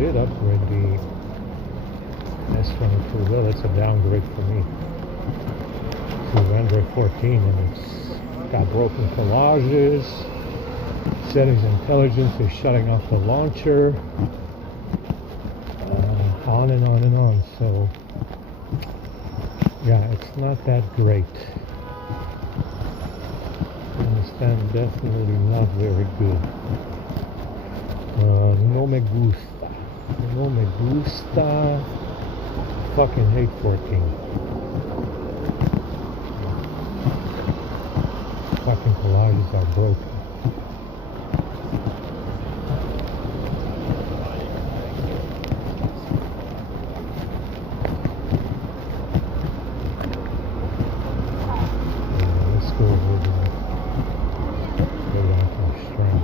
did upgrade the S22. Well, it's a downgrade for me to Android 14, and it's got broken collages. Settings intelligence is shutting off the launcher. On and on and on. So yeah, it's not that great. I understand, definitely not very good. No me gusta. No me gusta. Fucking hate 14. Fucking collages are broken. Let's go over there. Go down to the string.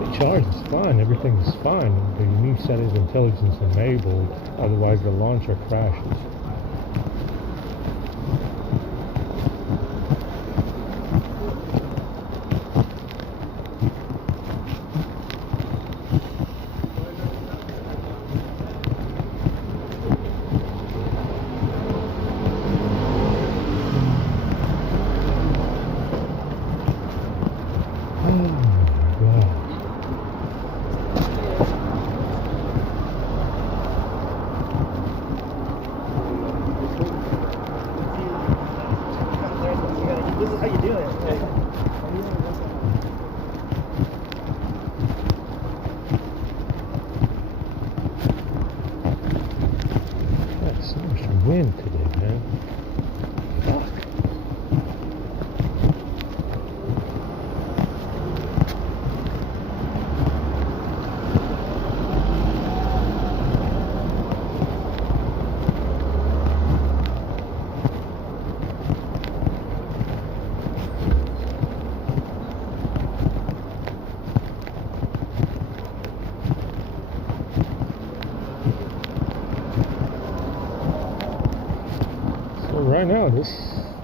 The charge is fine, everything is fine. The unique settings intelligence enabled, otherwise the launcher crashes. This is how you do it. Got so much wind today, man. Fuck. right now, this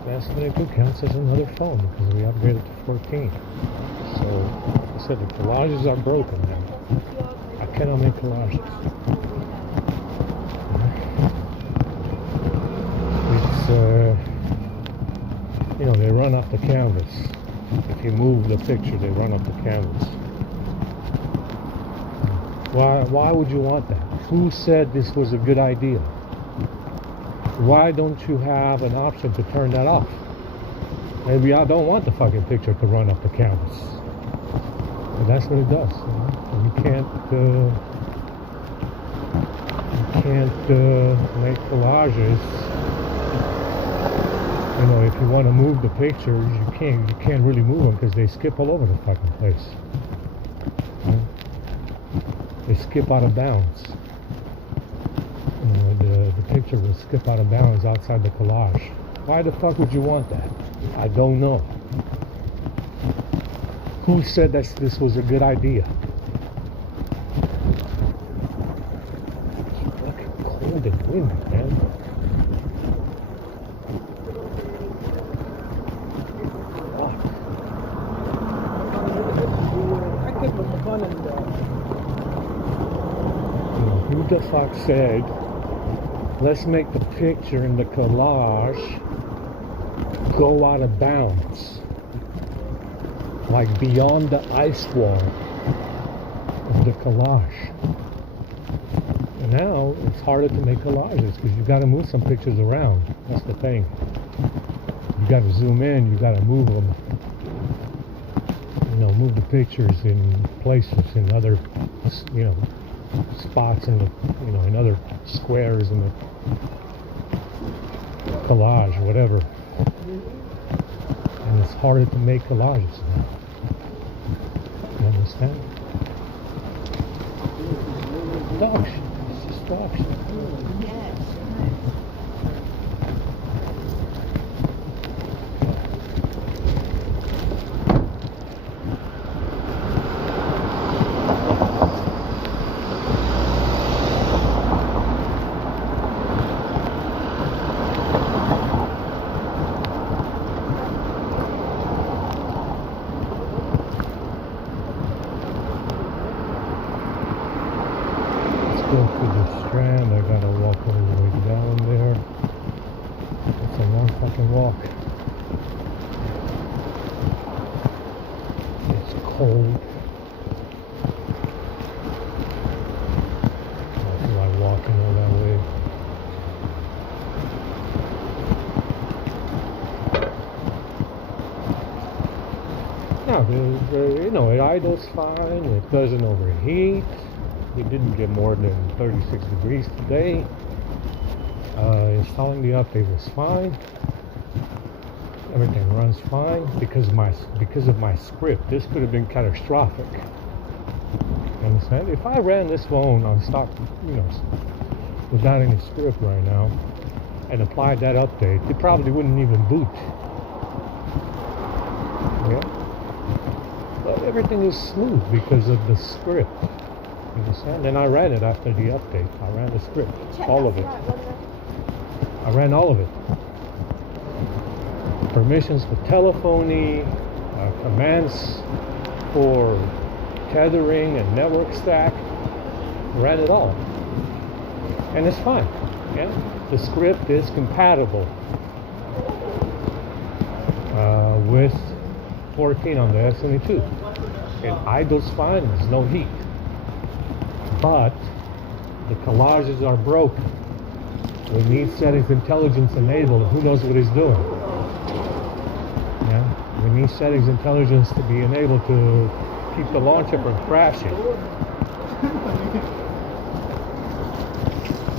S22 counts as another phone because we upgraded to 14. So, like I said, the collages are broken now. I cannot make collages. It's, they run off the canvas. If you move the picture, they run off the canvas. Why would you want that? Who said this was a good idea? Why don't you have an option to turn that off? Maybe I don't want the fucking picture to run off the canvas. But that's what it does. You can't make collages. If you want to move the pictures, you can't really move them because they skip all over the fucking place. They skip out of bounds. The picture will skip out of bounds outside the collage. Why the fuck would you want that? I don't know. Who said that this was a good idea? It's fucking cold and windy, man. Who the fuck said, let's make the picture in the collage go out of bounds, like beyond the ice wall of the collage? And now it's harder to make collages because you got to move some pictures around. That's the thing. You got to zoom in. You got to move them. Move the pictures in places, in other, spots in the, in other squares in the collage, whatever. And it's harder to make collages now. You understand? Dog shit. It's just dog shit. Go to the Strand. I gotta walk all the way down there. It's a long fucking walk. It's cold. I feel like walking all that way. No, it idles fine. It doesn't overheat. We didn't get more than 36 degrees today. Installing the update was fine. Everything runs fine because of my script. This could have been catastrophic. You understand? If I ran this phone on stock, without any script right now, and applied that update, it probably wouldn't even boot. Yeah. But everything is smooth because of the script. And I ran it after the update. I ran the script, all of it. I ran all of it. Permissions for telephony, commands for tethering and network stack. Ran it all. And it's fine. Yeah? The script is compatible with 14 on the S22. It idles fine, there's no heat. But the collages are broken. We need settings intelligence enabled. Who knows what he's doing? Yeah, we need settings intelligence to be enabled to keep the launcher from crashing.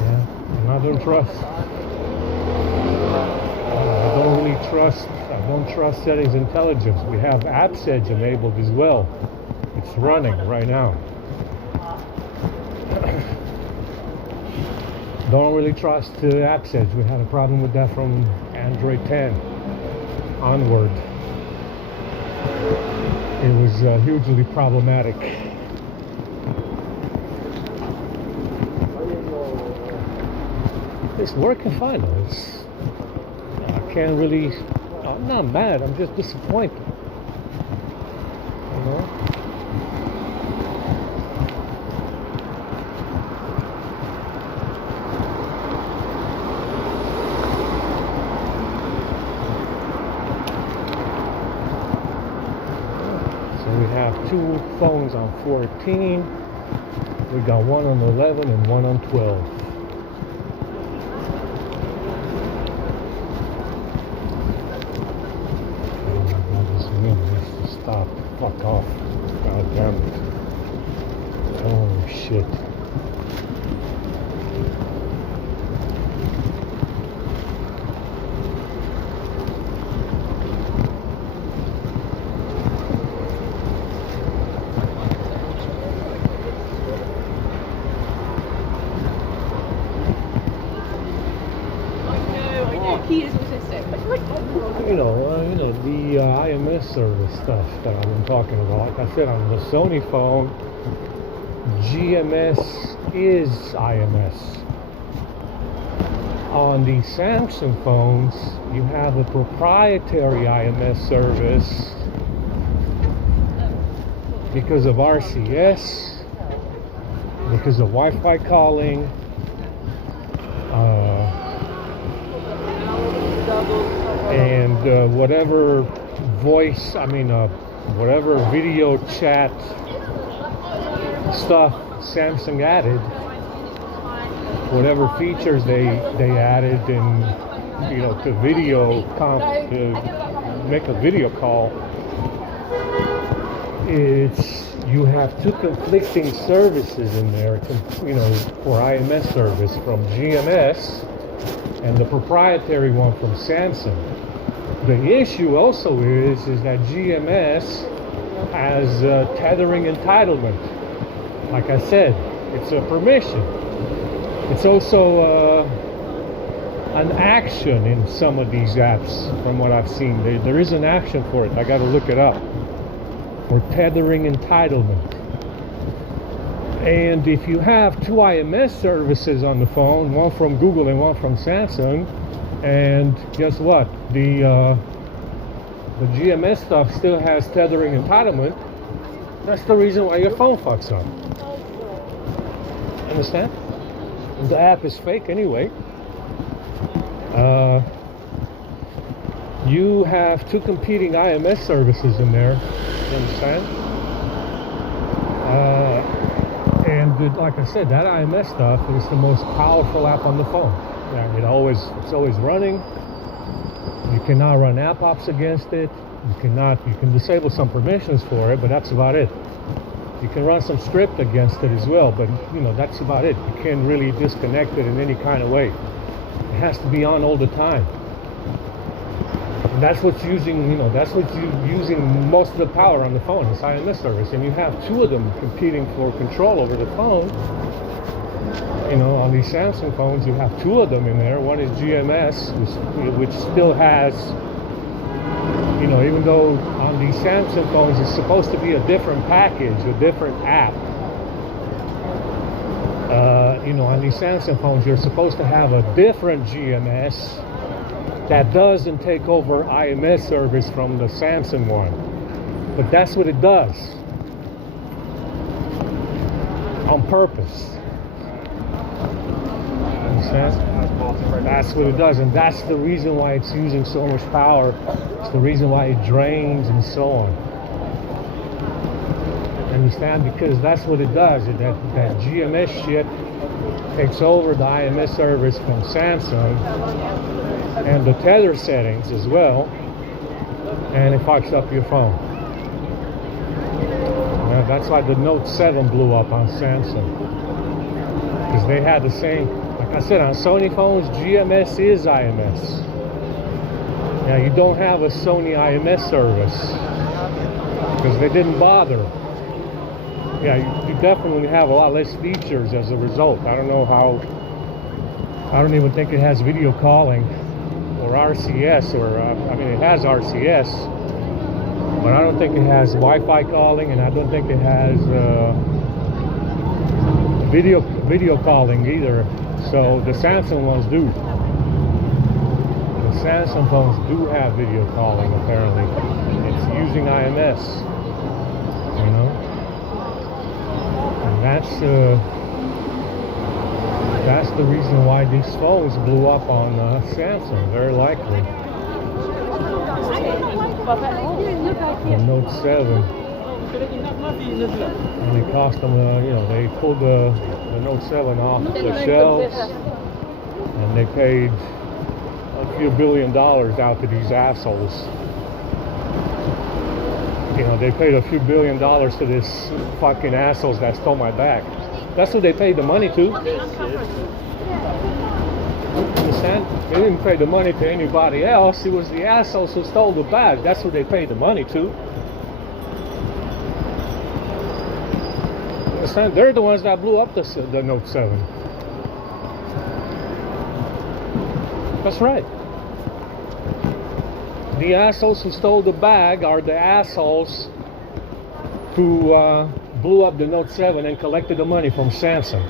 Yeah, and I don't trust. I don't trust settings intelligence. We have Apps Edge enabled as well. It's running right now. Don't really trust Apps Edge. We had a problem with that from Android 10 onward. It was hugely problematic. It's working fine though. can't really, I'm not mad, I'm just disappointed. You know? So we have two phones on 14. We got one on 11 and one on 12. This wind needs to stop. Fuck off. God damn it. Oh shit. The IMS service stuff that I've been talking about. Like I said, on the Sony phone, GMS is IMS. On the Samsung phones, you have a proprietary IMS service because of RCS, because of Wi-Fi calling, and whatever voice, whatever video chat stuff Samsung added, whatever features they added in, to video to make a video call, you have two conflicting services in there, for IMS service from GMS and the proprietary one from Samsung. The issue also is that GMS has tethering entitlement. Like I said, it's a permission. It's also an action in some of these apps, from what I've seen. There is an action for it. I got to look it up. For tethering entitlement. And if you have two IMS services on the phone, one from Google and one from Samsung, and guess what? The GMS stuff still has tethering entitlement. That's the reason why your phone fucks up. Understand? The app is fake anyway. You have two competing IMS services in there. You understand? And like I said, that IMS stuff is the most powerful app on the phone. It's always running. You cannot run app ops against it. You can disable some permissions for it, but that's about it. You can run some script against it as well, but that's about it. You can't really disconnect it in any kind of way. It has to be on all the time. And that's what's using most of the power on the phone, is IMS service. And you have two of them competing for control over the phone. On these Samsung phones, you have two of them in there. One is GMS, which still has, even though on these Samsung phones it's supposed to be a different package, a different app. On these Samsung phones, you're supposed to have a different GMS that doesn't take over IMS service from the Samsung one. But that's what it does. On purpose. Understand? That's what it does, and that's the reason why it's using so much power. It's the reason why it drains and so on. Understand? Because that's what it does. That GMS shit takes over the IMS service from Samsung and the tether settings as well, and it fucks up your phone. That's why the Note 7 blew up on Samsung, because they had the same. Like I said, on Sony phones, GMS is IMS. Now, you don't have a Sony IMS service because they didn't bother. You definitely have a lot less features as a result. I don't know how. I don't even think it has video calling or RCS, it has RCS, but I don't think it has Wi-Fi calling, and I don't think it has video calling either. So the Samsung ones do. The Samsung phones do have video calling apparently. It's using IMS, you know, and that's the reason why these phones blew up on Samsung, very likely. The Note 7, and it cost them, you know, they pulled the Note 7 off the shelves, and they paid a few $1 billion out to these assholes. You know, they paid a few $1 billion to this fucking assholes that stole my bag. That's who they paid the money to. Understand? They didn't pay the money to anybody else. It was the assholes who stole the bag. That's who they paid the money to. Understand? They're the ones that blew up the Note 7. That's right. The assholes who stole the bag are the assholes who blew up the Note 7 and collected the money from Samsung.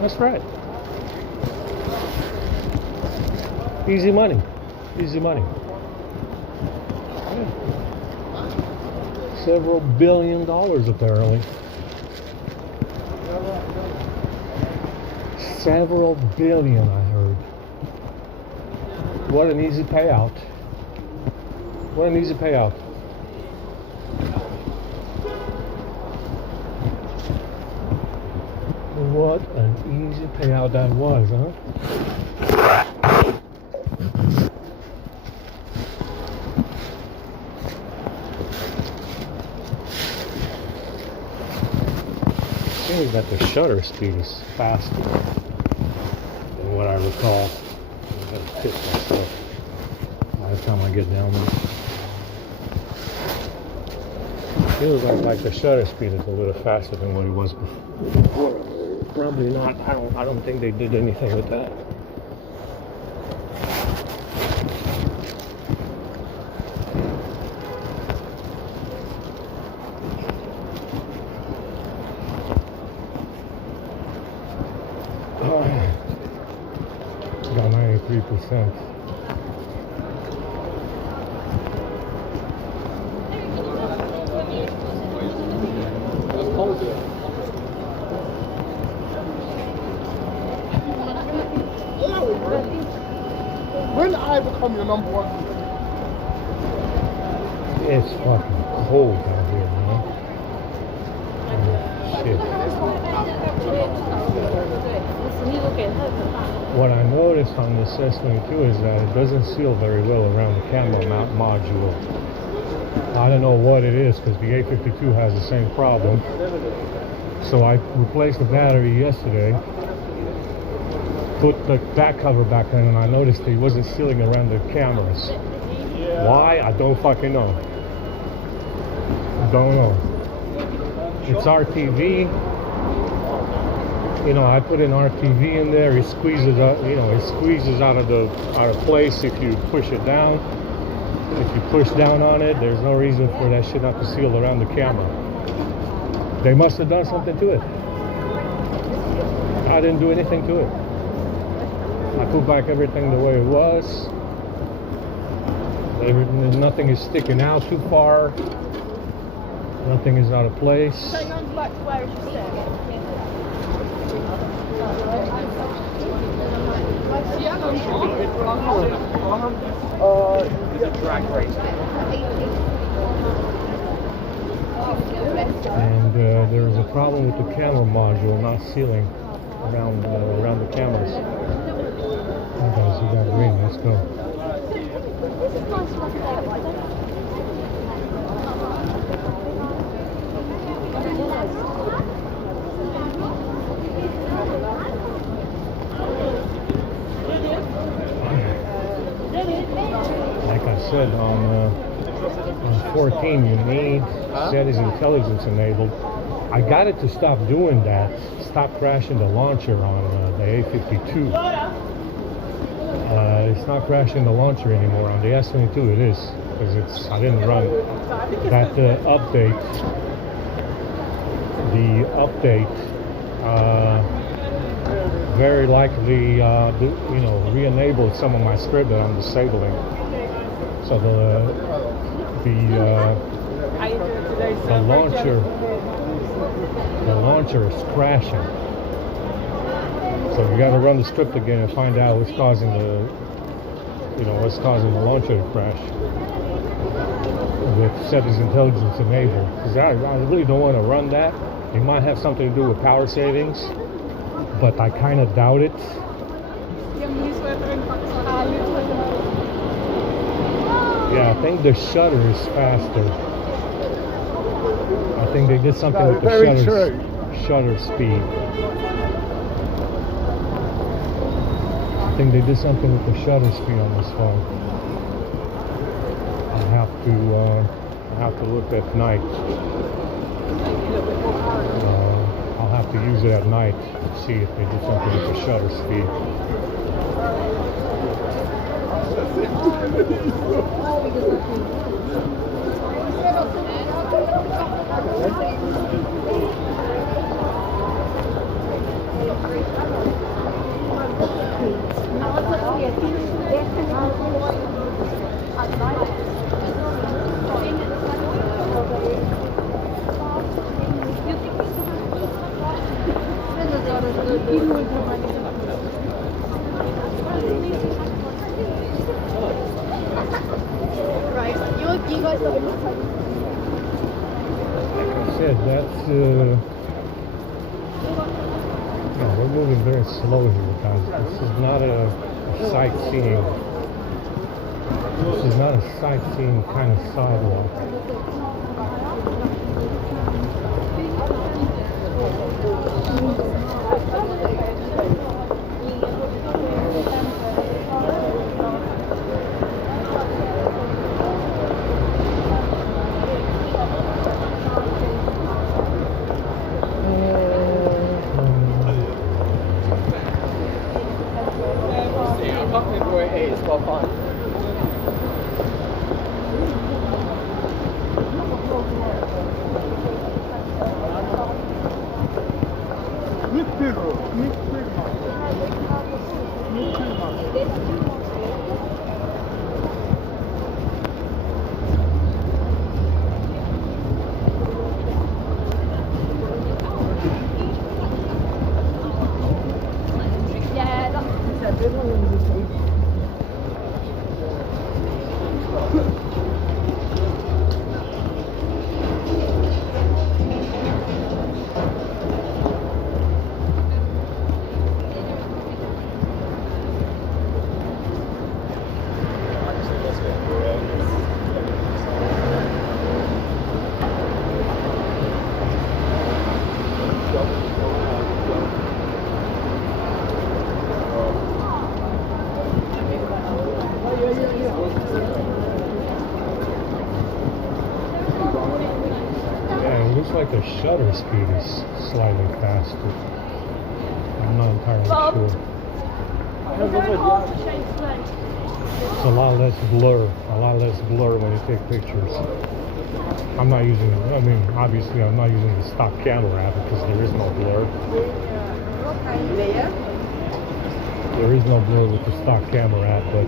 That's right. Easy money. Easy money. Yeah. Several $1 billion apparently. Several billion, I heard. What an easy payout. What an easy payout. What an easy payout that was, huh? Seems that the shutter speed is faster than what I recall. I'm gonna tip myself by the time I get down there. Feels like the shutter speed is a little faster than what it was before. Probably not. I don't think they did anything with that. Got 93%. When I become your number one? It's fucking cold out here, man. Shit. What I noticed on this S22 is that it doesn't seal very well around the camera mount module. I don't know what it is, because the A52 has the same problem. So I replaced the battery yesterday, put the back cover back in, and I noticed it wasn't sealing around the cameras. Why? I don't fucking know. Don't know. It's RTV. You know, I put an RTV in there. It squeezes up. You know, it squeezes out of place if you push it down. If you push down on it, there's no reason for that shit not to seal around the camera. They must have done something to it. I didn't do anything to it. I put back everything the way it was. Nothing is sticking out too far. Nothing is out of place. So you're on back to where it should It's a drag race. And there is a problem with the camera module not sealing around the cameras. Okay, so you got green. Let's go. Like I said, on 14 you need settings intelligence enabled. I got it to stop doing that, stop crashing the launcher on the A52. It's not crashing the launcher anymore. On the S22 it is, because I didn't run that update. The update very likely, re-enabled some of my script that I'm disabling. So the launcher is crashing. So you got to run the script again and find out what's causing the launcher to crash. With settings intelligence enabled, because I really don't want to run that. It might have something to do with power savings, but I kind of doubt it. Yeah, I think the shutter is faster. I think they did something with the shutter speed. I think they did something with the shutter speed on this phone. I'll have to look at night. I'll have to use it at night and see if they did something with the shutter speed. Right, you guys don't look like. Like I said, we're moving very slow here, guys. This is not a sightseeing. This is not a sightseeing kind of sidewalk. Looks like the shutter speed is slightly faster. I'm not entirely sure. It's a lot less blur when you take pictures. I'm not using, obviously I'm not using the stock camera app because there is no blur. There is no blur with the stock camera app, but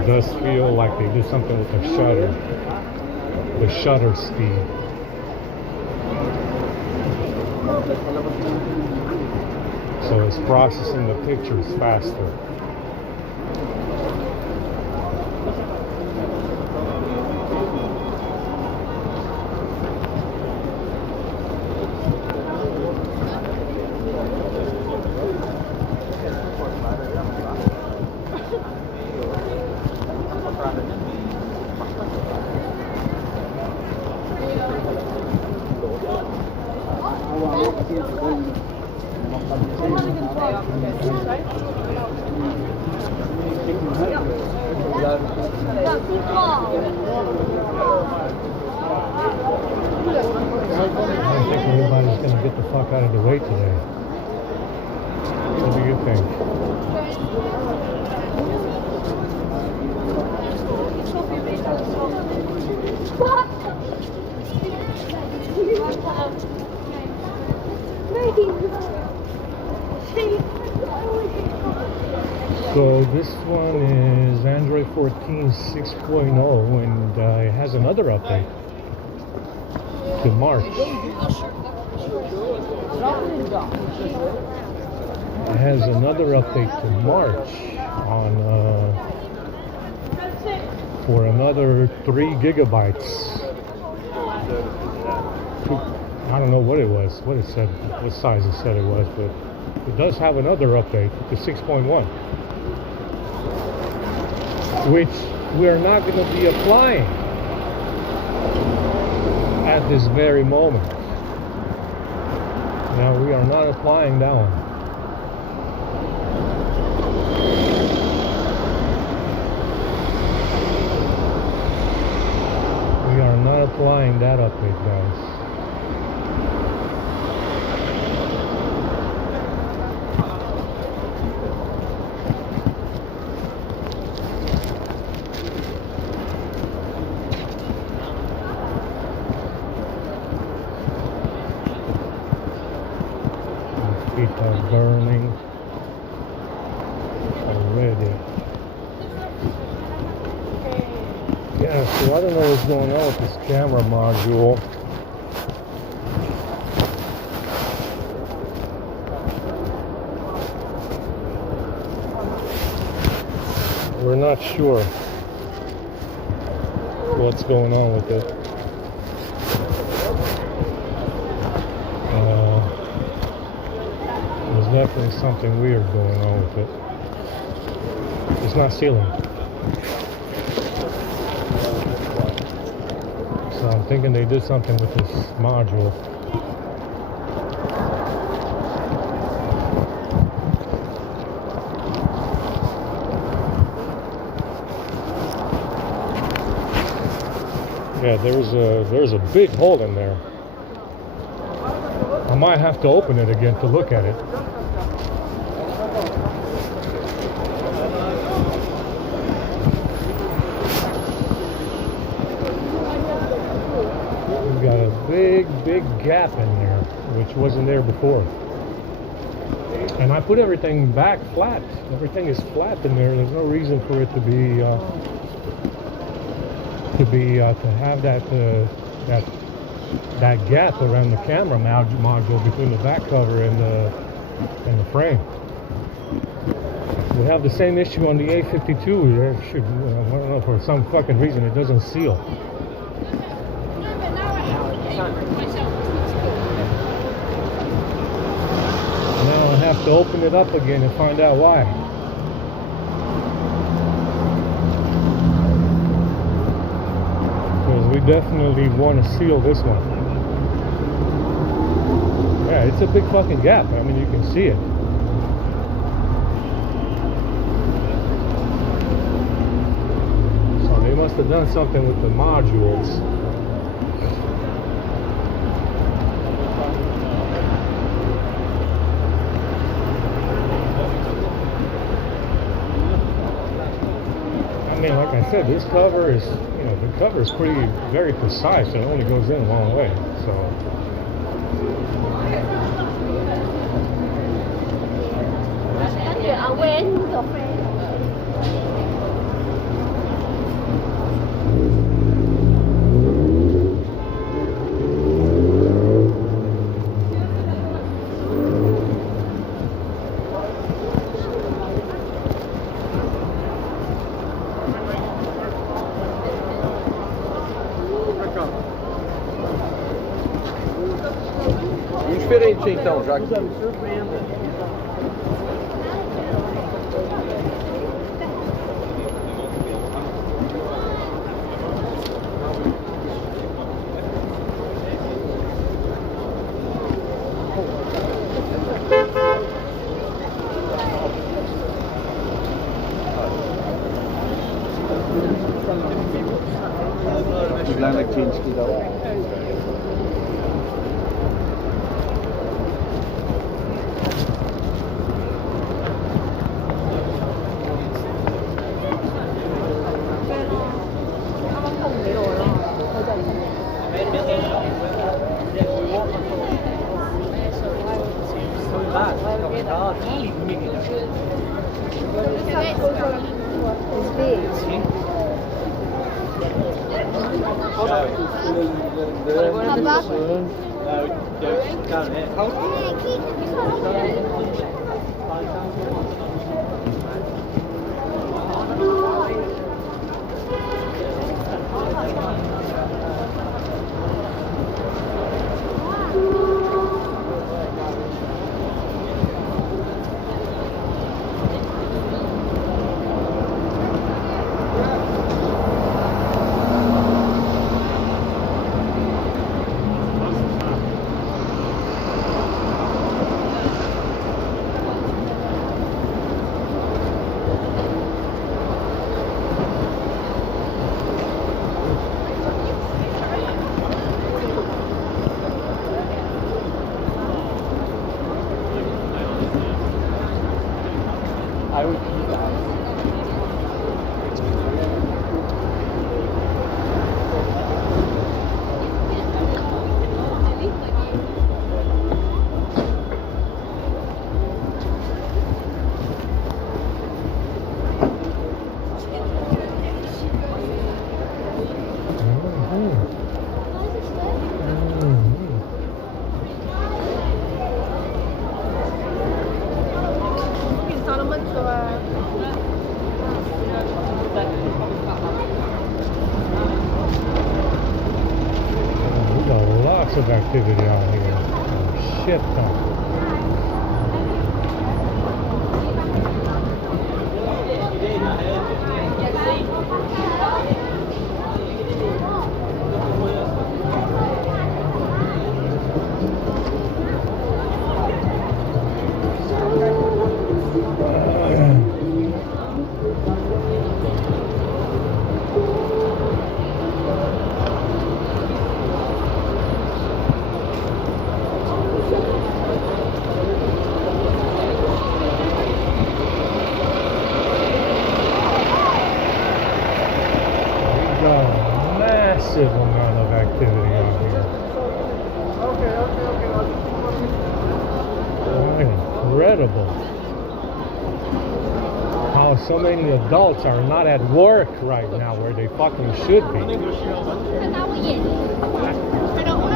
it does feel like they did something with the shutter speed. So it's processing the pictures faster. I don't think anybody's going to get the fuck out of the way today. What do you think? So this one is Android 14 6.0, and it has another update to March. It has another update to March on for another 3 gigabytes. I don't know what it was, what it said, what size it said it was, but it does have another update to 6.1, which we're not going to be applying at this very moment. Now we are not applying that one. We are not applying that update, guys. Feet are burning already. Yeah, so I don't know what's going on with this camera module. We're not sure what's going on with it. There's definitely something weird going on with it. It's not sealing. So I'm thinking they did something with this module. Yeah, there's a big hole in there. I might have to open it again to look at it. We've got a big gap in there, which wasn't there before. And I put everything back flat. Everything is flat in there. There's no reason for it to have that gap around the camera module between the back cover and the frame. We have the same issue on the A52. I don't know, for some fucking reason it doesn't seal. Now I have to open it up again and find out why. Because we definitely want to seal this one. Yeah, it's a big fucking gap. I mean, you can see it. So they must have done something with the modules. I mean, like I said, this cover is, the cover is very precise. It only goes in a long way. So. When your friend. Diferente então, já que wygląda ciężki dał. Baba. I would keep that. We got lots of activity out here. Oh, shit ton. Massive amount of activity out here. Incredible. How so many adults are not at work right now where they fucking should be.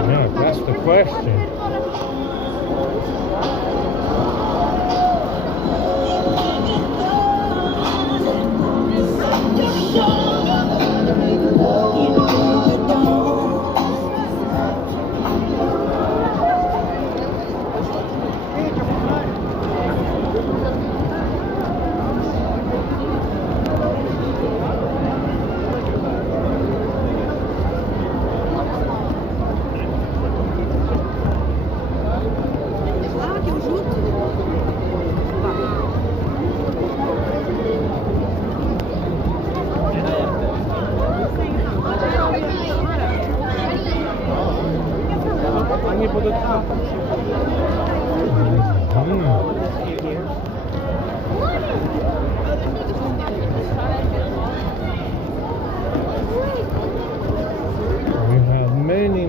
Yeah, that's the question.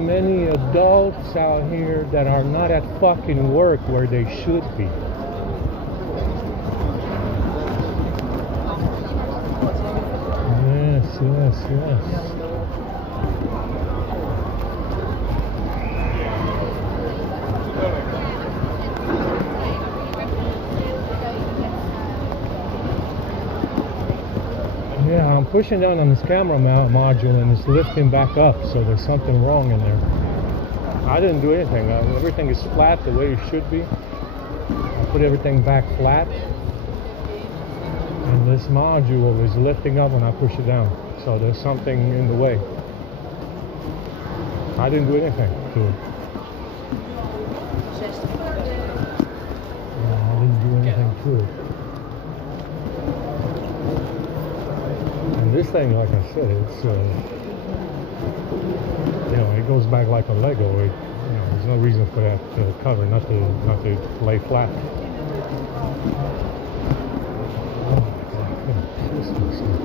Many adults out here that are not at fucking work where they should be. Yes. Yeah, I'm pushing down on this camera module and it's lifting back up, so there's something wrong in there. I didn't do anything. Everything is flat the way it should be. I put everything back flat. And this module is lifting up when I push it down. So there's something in the way. I didn't do anything to it. I didn't do anything to it. And this thing, like I said, it's it goes back like a Lego. There's no reason for that cover not to lay flat. Oh my God! This looks like...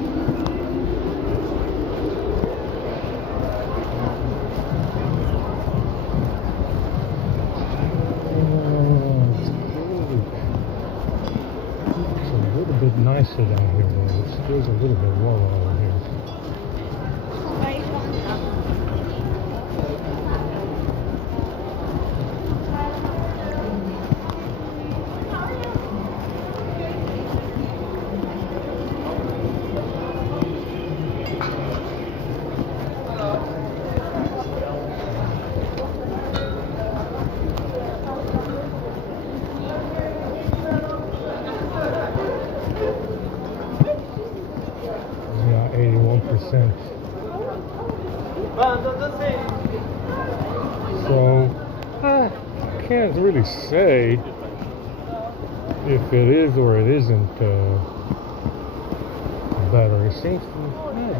It's a little bit nicer down here, though. It feels a little bit lower over here. So I can't really say if it is or it isn't better. It seems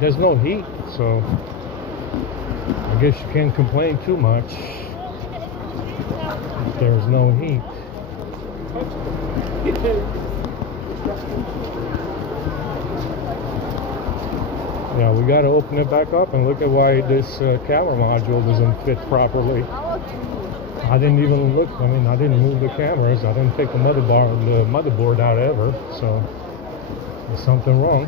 there's no heat, so I guess you can't complain too much if there's no heat. Yeah, we got to open it back up and look at why this camera module doesn't fit properly. I didn't even look. I mean, I didn't move the cameras. I didn't take the motherboard out ever. So there's something wrong.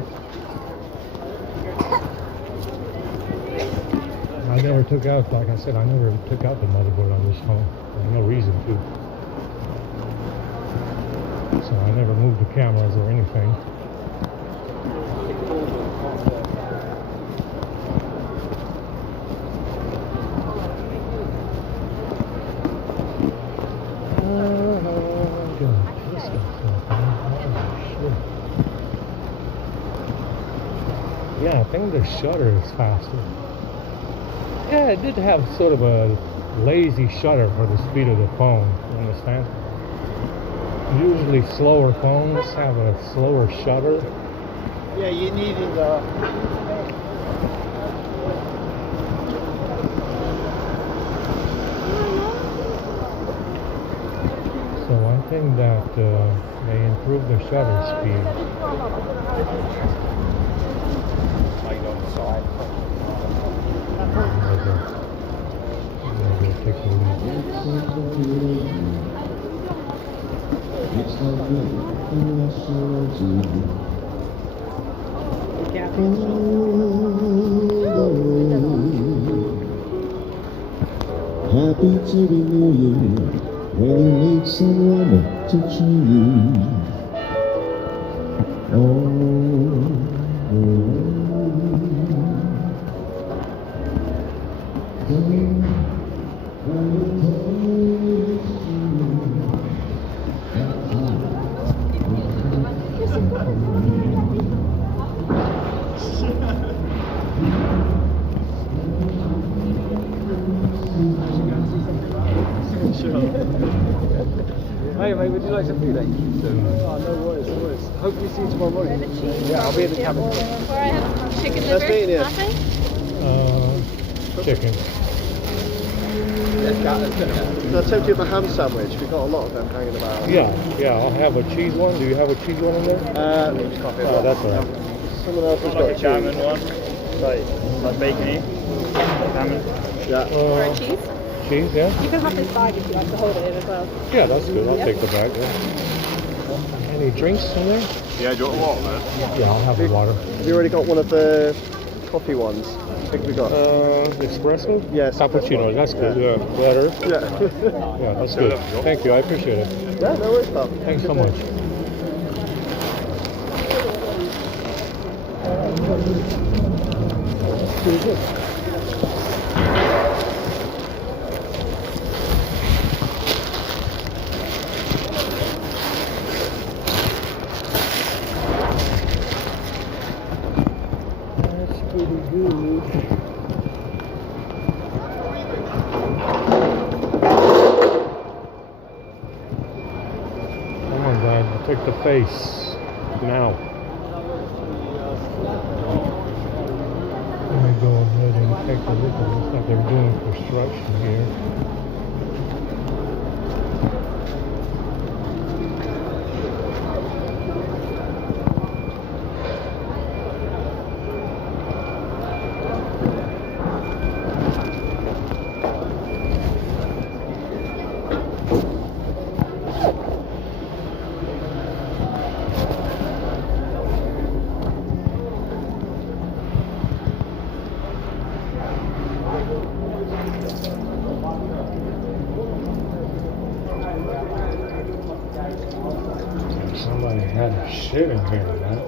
I never took out, like I said, I never took out the motherboard on this phone. There's no reason to. So I never moved the cameras or anything. Yeah, I think the shutter is faster. Yeah, it did have sort of a lazy shutter for the speed of the phone, you understand? Usually slower phones have a slower shutter. Yeah, you needed a... So I think that they improved the shutter speed. Maybe take a look. Happy to be near you when you need someone to cheer you. Hey mate, would you like some food? Oh, no worries, no worries. Hopefully see you tomorrow morning. Yeah, I'll be in the cabin. Or I have chicken liver, latte. Chicken. Can I tempt you with a ham sandwich? We've got a lot of them hanging about. Yeah, I'll have a cheese one. Do you have a cheese one in there? Oh, that's all right. Someone else has got a salmon one. Like bacony. Salmon. Yeah. Or a cheese. Cheese, yeah? You can have this bag if you like to hold it in as well. Yeah, that's good. I'll take the bag. Yeah. Any drinks in there? Yeah, do you want water, man? Yeah, I'll have the water. Have you already got one of the coffee ones? I think we got. Espresso? Yes. Cappuccino. That's good. Yeah. Butter. Yeah. Yeah, that's good. Thank you. I appreciate it. Yeah, no worries, pal. Thanks so much. Pretty good. That's pretty good. Oh my God, I'll take the face now. Let me go ahead and take a look. It looks like they're doing construction here. Somebody had a shit in here, man.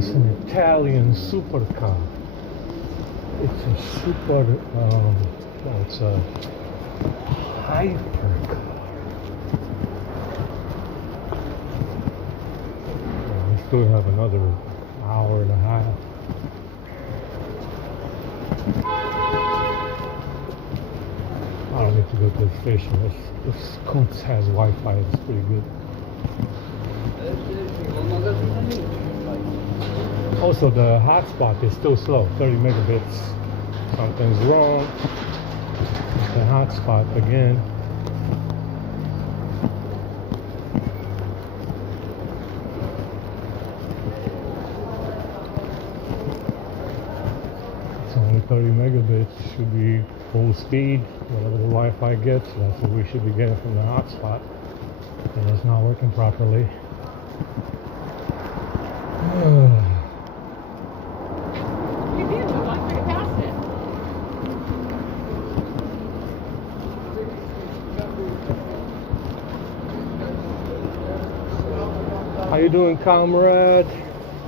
it's an Italian supercar. It's a super, no, it's a hypercar. We still have another hour and a half. I don't need to go to the station. This Kuntz has Wi-Fi. It's pretty good. Also, the hotspot is still slow, 30 megabits. Something's wrong. The hotspot again. It's only 30 megabits. Should be full speed. Whatever the Wi-Fi gets, that's what we should be getting from the hotspot. And it's not working properly. You did look like we passed it. How you doing, comrade?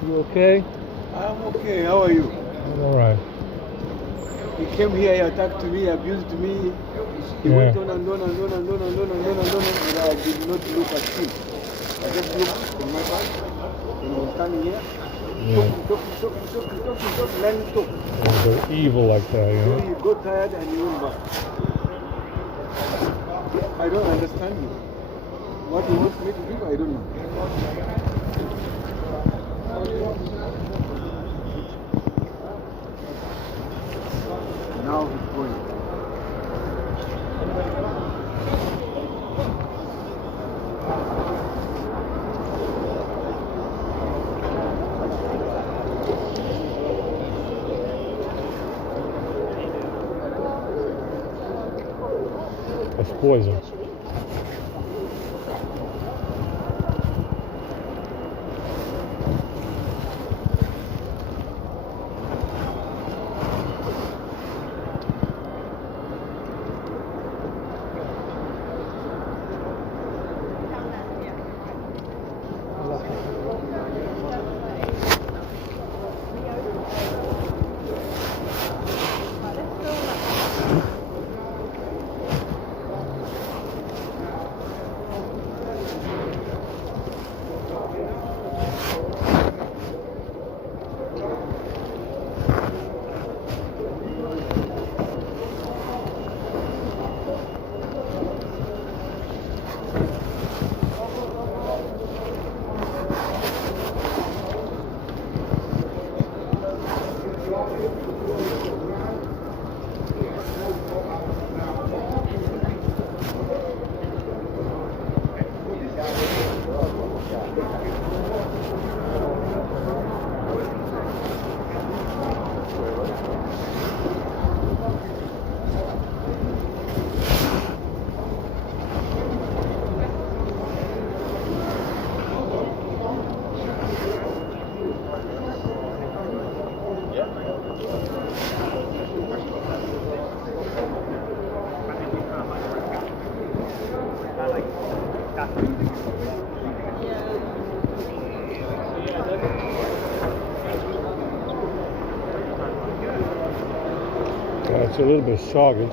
You okay? I'm okay, how are you? I'm alright. He came here, he attacked me, abused me. He went on and on and on and on and on and on and on, and I did not look at him. I just looked in my back, and he was standing here, talking, learning to talk. Yeah, they're evil like that, you So know? he got tired and he went back. I don't understand him. What he wants me to do, I don't know. Now he's going. That's poison. It's a little bit soggy.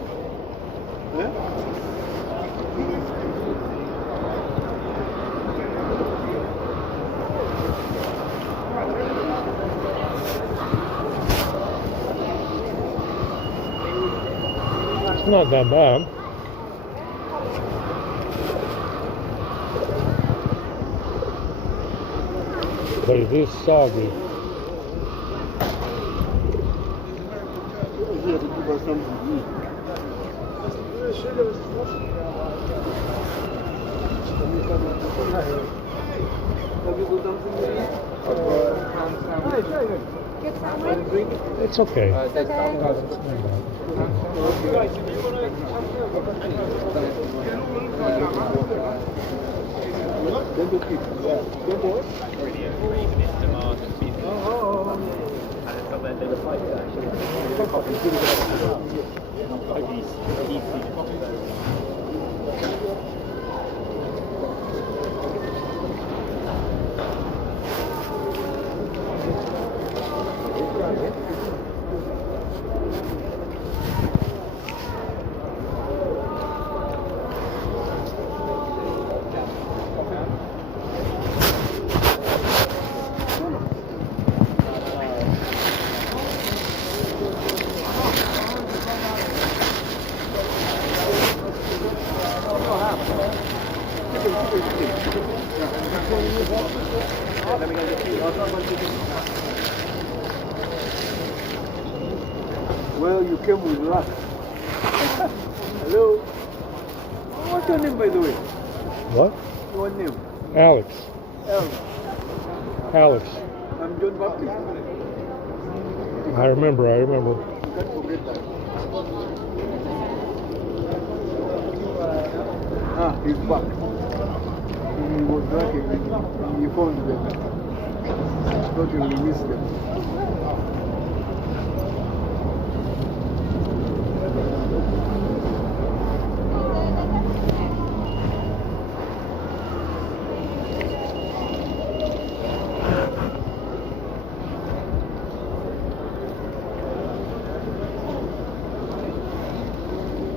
It's not that bad. But it is soggy. Here to give us something to eat. It's okay. Let me go get you. I'll try one chicken. Well, you came with luck. Hello? What's your name, by the way? What? Your name? Alex. Alex. I'm John Baptist. I remember. You can't forget that. Ah, he's back. He was working. He found them. Thought he will miss them.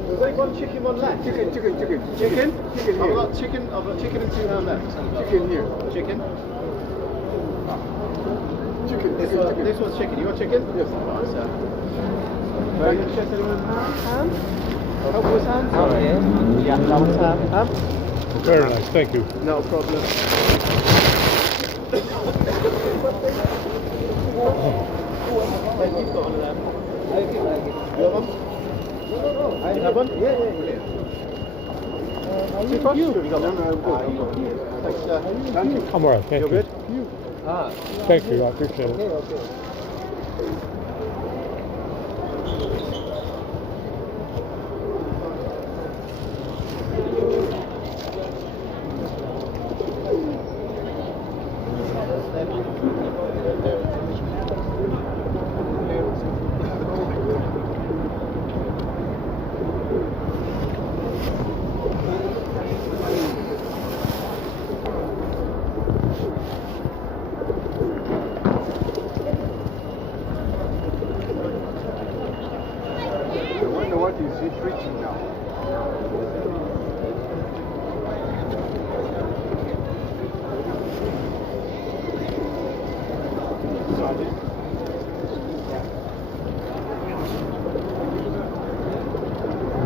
There's only one chicken, one left. Chicken? Chicken Chicken I've here. got chicken and 2 ham left. Chicken here. Chicken. Chicken. This one's chicken. You want chicken? Yes. Right, sir. Are you interested in ham? Help with ham? Yeah, that one's ham. Ham? Very nice. Thank you. No problem. You've got one of them. You want one? You have one? Yeah. Brilliant. Toothbrush? You got one? Thanks, sir. Thank you. I'm all right. Thank You're you. good? Thank you. I appreciate it. I wonder what is he preaching now.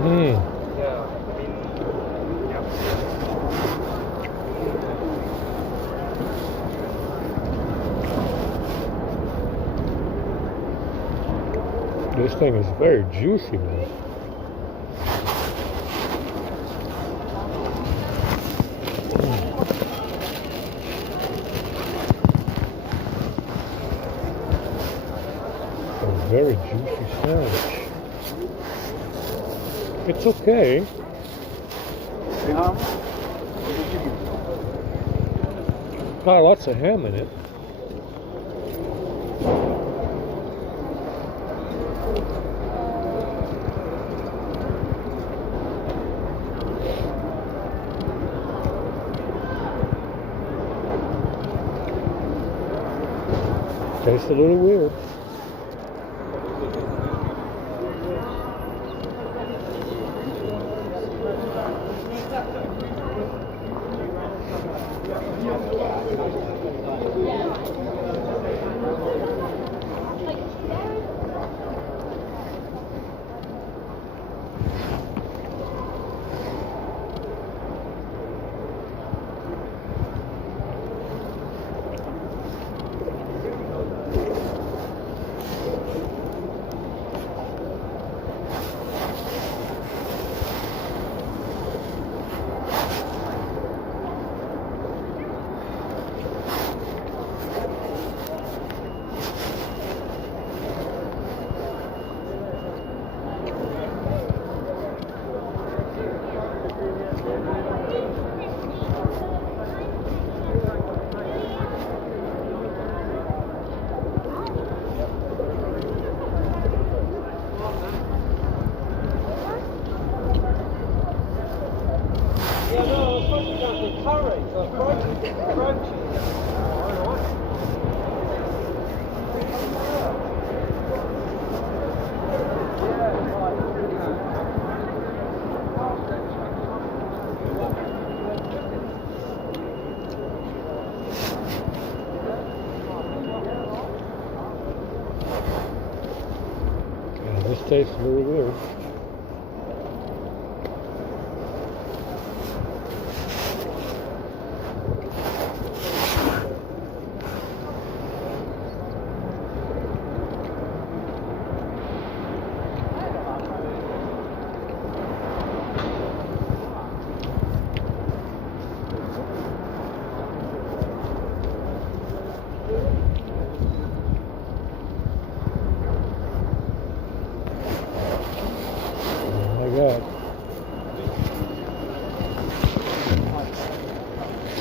Mm. This thing is very juicy, man. A very juicy sandwich. It's okay. The ham? Or the chicken? Got lots of ham in it. Tastes a little weird. This tastes very weird.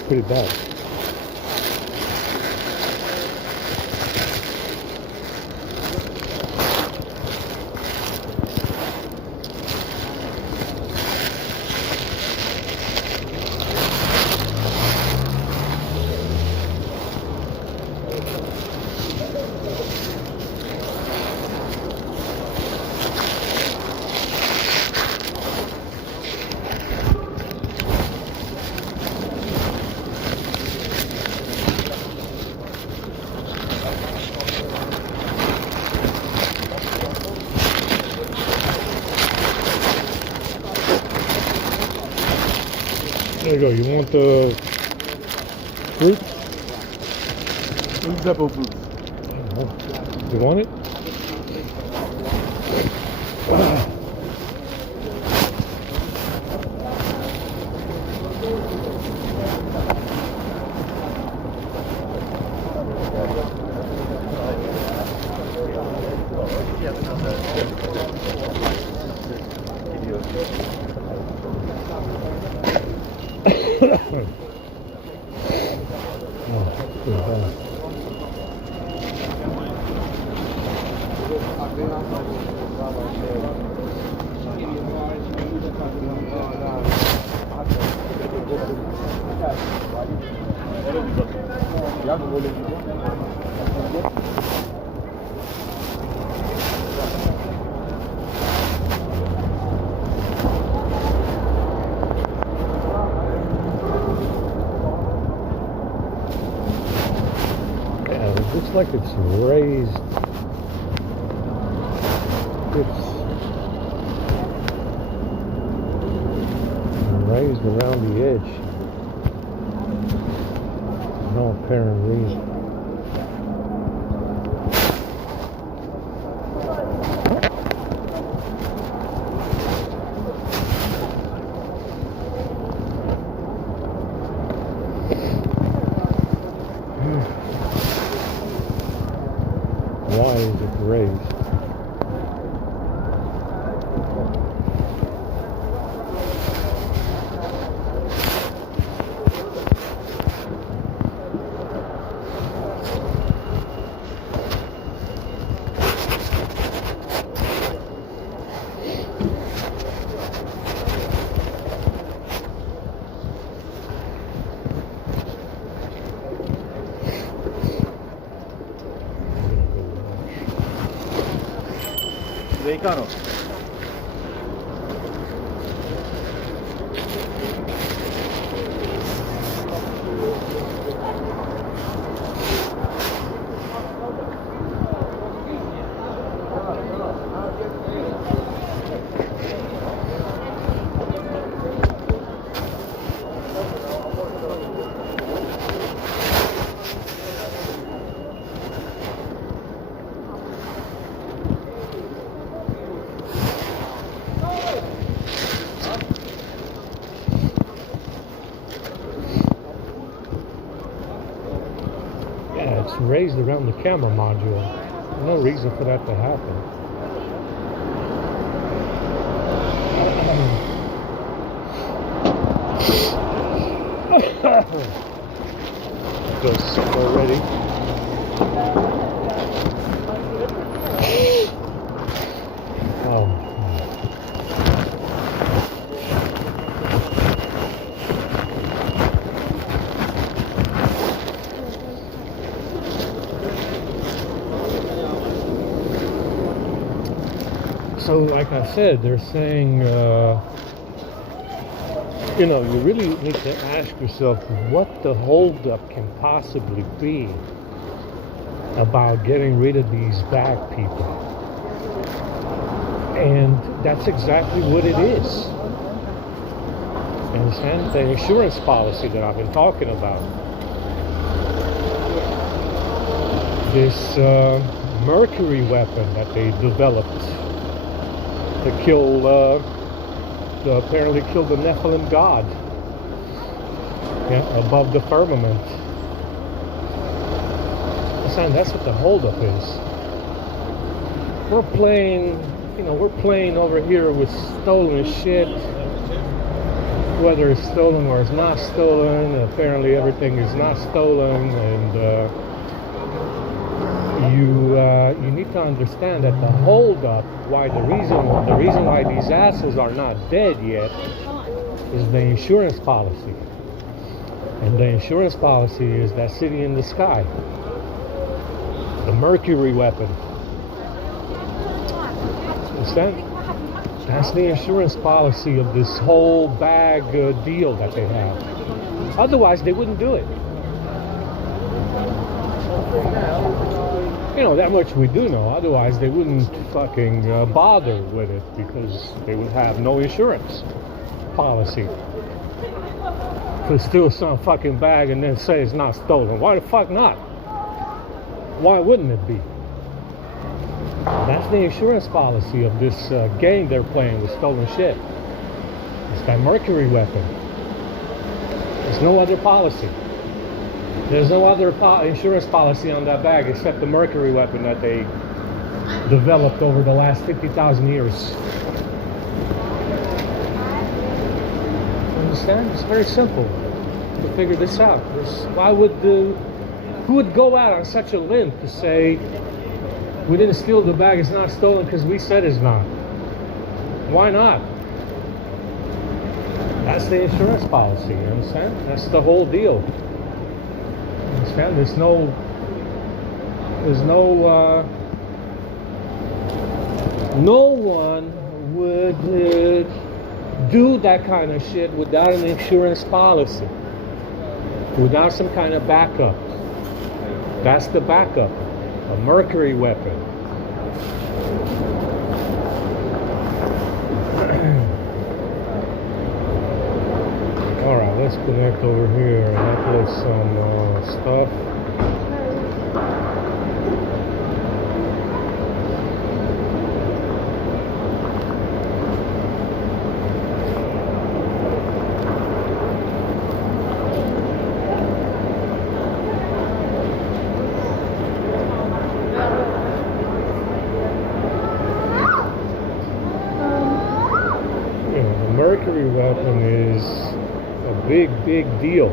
pretty bad. There you go. You want the fruit? What's apple fruit? You want it? It looks like it's raised. It's raised around the edge. No apparent reason. Why is it raised? Americano. Yeah, it's raised around the camera module. No reason for that to happen. Feels sick already. Oh. So, like I said, they're saying, you know, you really need to ask yourself what the holdup can possibly be about getting rid of these bag people. And that's exactly what it is. You understand? The insurance policy that I've been talking about. This mercury weapon that they developed to kill, to apparently kill the Nephilim god, yeah, above the firmament. That's what the holdup is. We're playing, you know, we're playing over here with stolen shit, whether it's stolen or it's not stolen. Apparently everything is not stolen, and you need to understand that the holdup, the reason why these assholes are not dead yet, is the insurance policy. And the insurance policy is that city in the sky, the Mercury weapon. Understand? That's the insurance policy of this whole bag deal that they have. Otherwise, they wouldn't do it. You know, that much we do know. Otherwise, they wouldn't fucking bother with it, because they would have no insurance policy. To steal some fucking bag and then say it's not stolen. Why the fuck not? Why wouldn't it be? That's the insurance policy of this game they're playing with stolen shit. It's that Mercury weapon. There's no other policy. There's no other insurance policy on that bag except the Mercury weapon that they developed over the last 50,000 years. Understand? It's very simple to figure this out. Who would go out on such a limb to say we didn't steal the bag, it's not stolen because we said it's not? Why not? That's the insurance policy, you understand? That's the whole deal. You understand? There's no one would do that kind of shit without an insurance policy, without some kind of backup. That's the backup, a Mercury weapon. Alright, let's connect over here and upload some stuff. Mercury weapon is a big deal.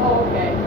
Oh, okay.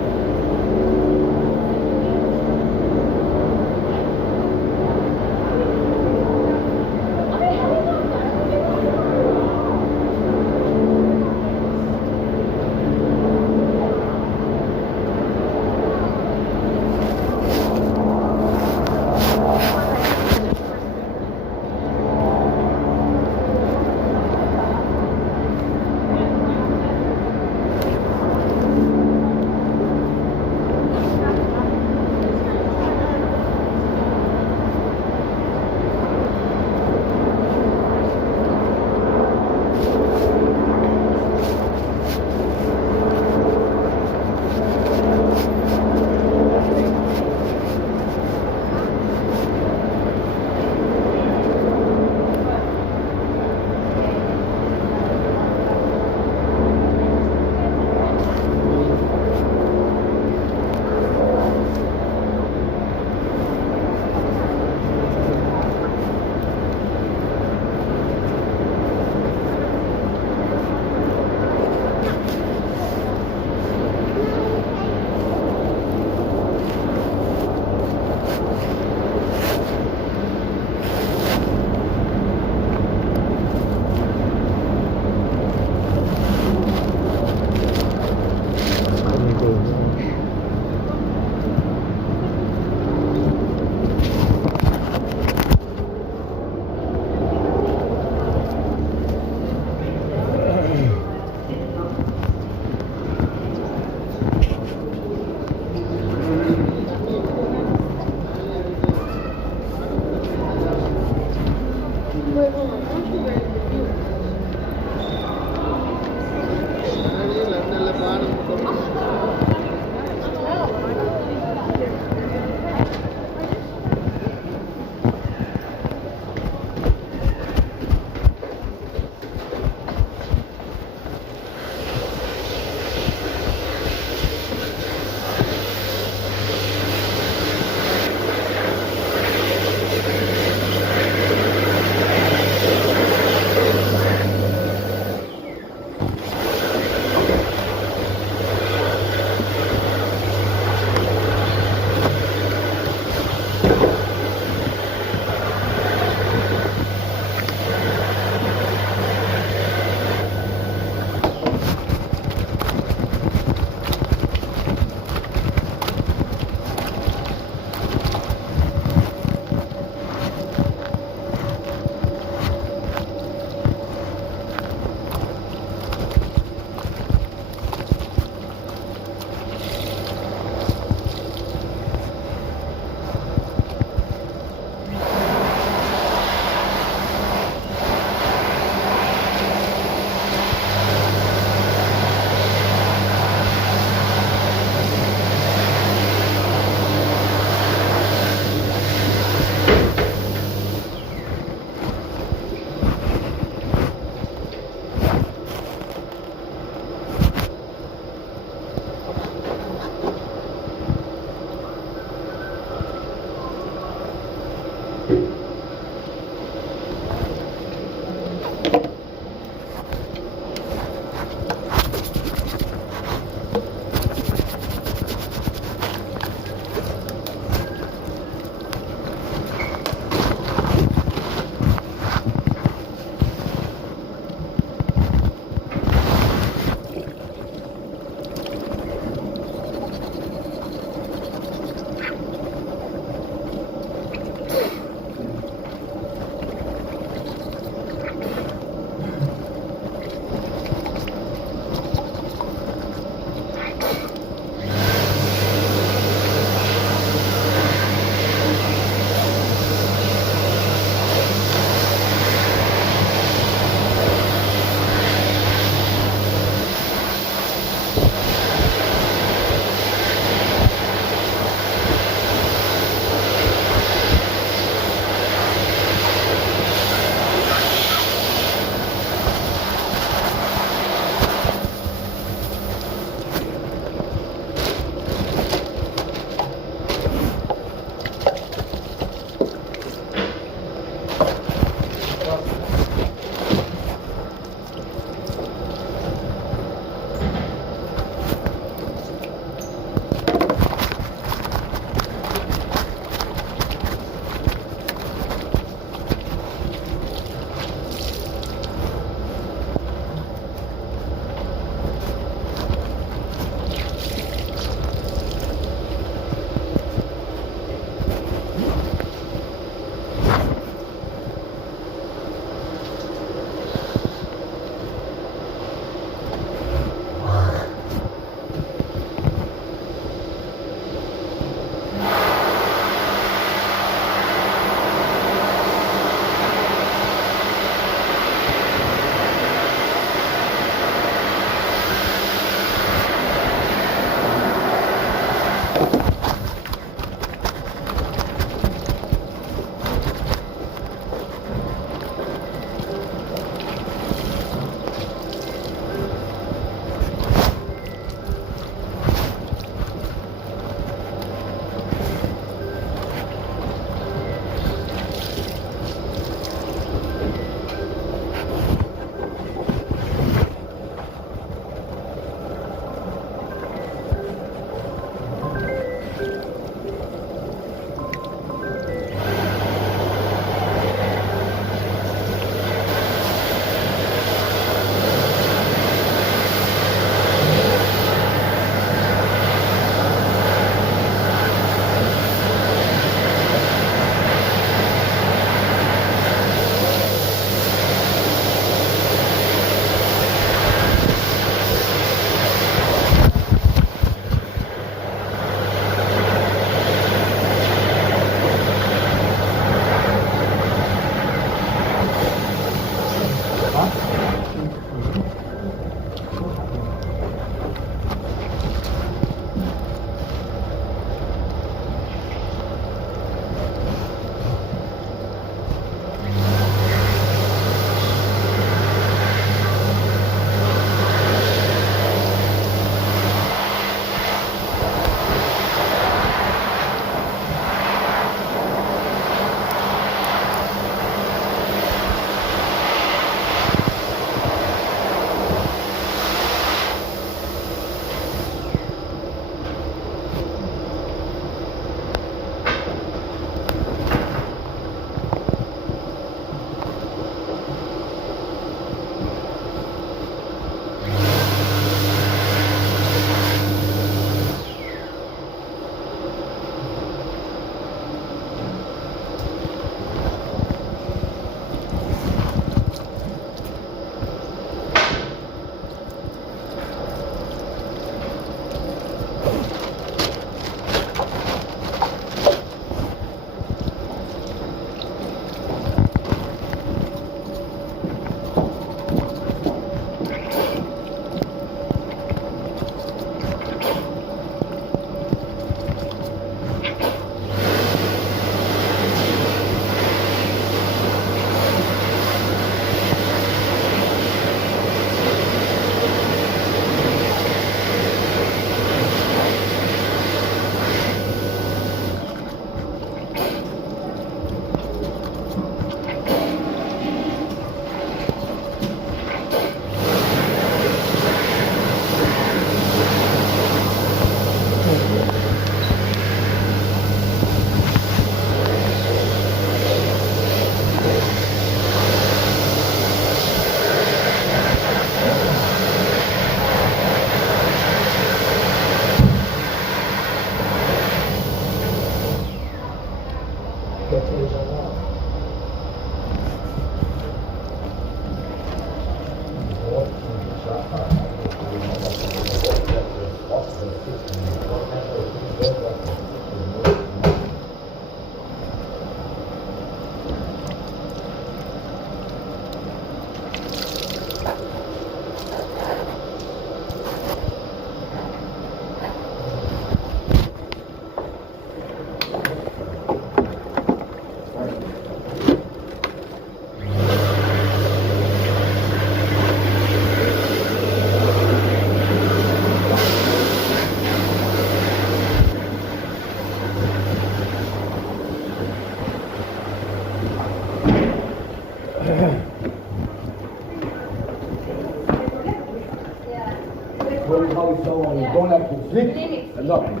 What is how it's done. You don't have to flip and nothing.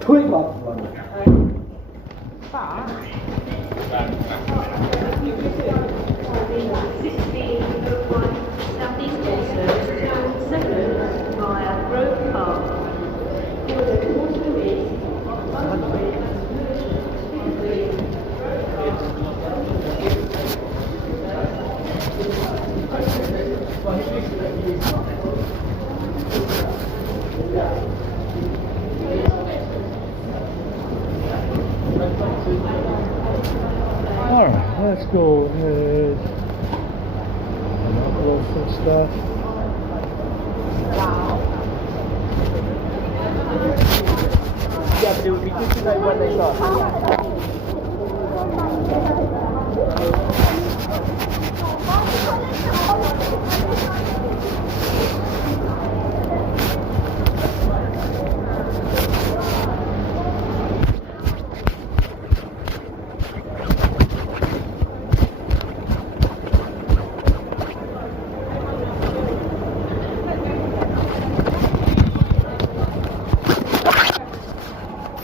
Quick up. Alright, let's go ahead and upload some stuff. Yeah, but it would be good to know when they start.